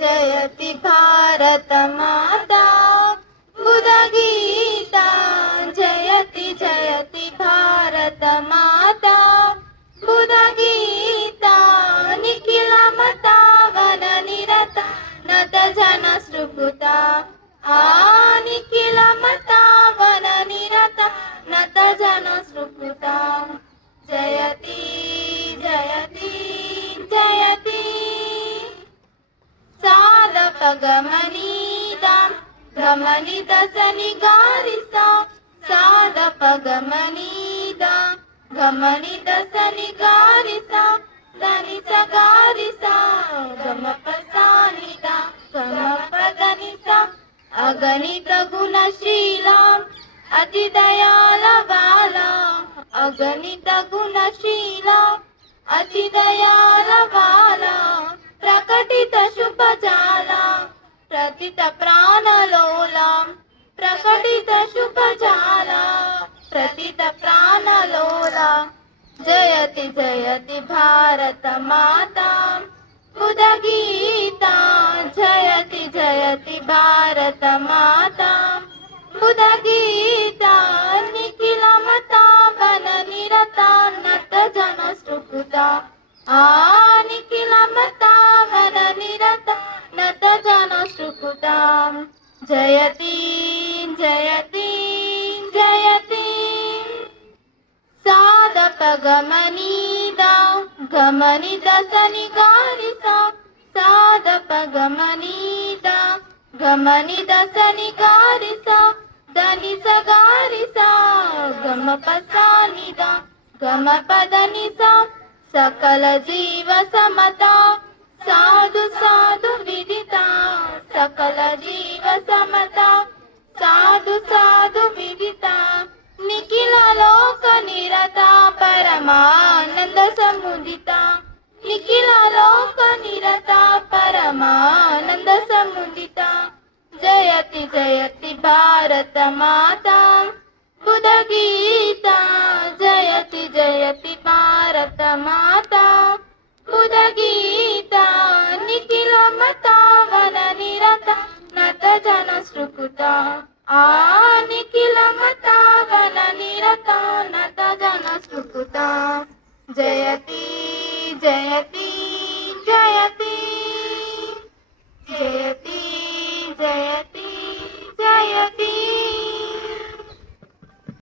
जयति भारतमाता बुधगीता जयति जयति भारतमाता बुधगीता निखिलमतावननिरता नत जनसृपुता आ निखिलमतावननिरता नत जनसृपुता जयति जयति गमनिदा गमनि दस निगारिसादप गमनिदा गमनि दस निगारिसा धनि स गारिसा गम प्रनिदा गम प्रधनिसा अगनि दगुणशीला अति दयालवाला प्रकटित शुभ प्रतितप्राणलोलां प्रकटितशुभजाला प्रतितप्राणलोला जयति जयति भारतमातां बुधगीता जयति जयति भारतमातां बुधगीता जयति जयति जयति। सादपगमनीदा गमनीदा सादपगमनीदा दश निगारिसादप गमनिदा गमनि दश निगारिसा धनि स गारिसा साधु सा సకల జీవ సమత. సాధు సాధు విదిత. నిఖిల లోక నిరత పరమానంద సముదిత. నిఖిల లోక నిరత పరమానంద సముదిత. జయతి జయతి భారత మాత. బుధ గీత. జయతి జయతి భారత మాత. బుధ గీత. నిఖిల మతావన సృకుత ఆ నిఖిల మతావన నిరత నత జన సృకుత జయతి జయతి జయతి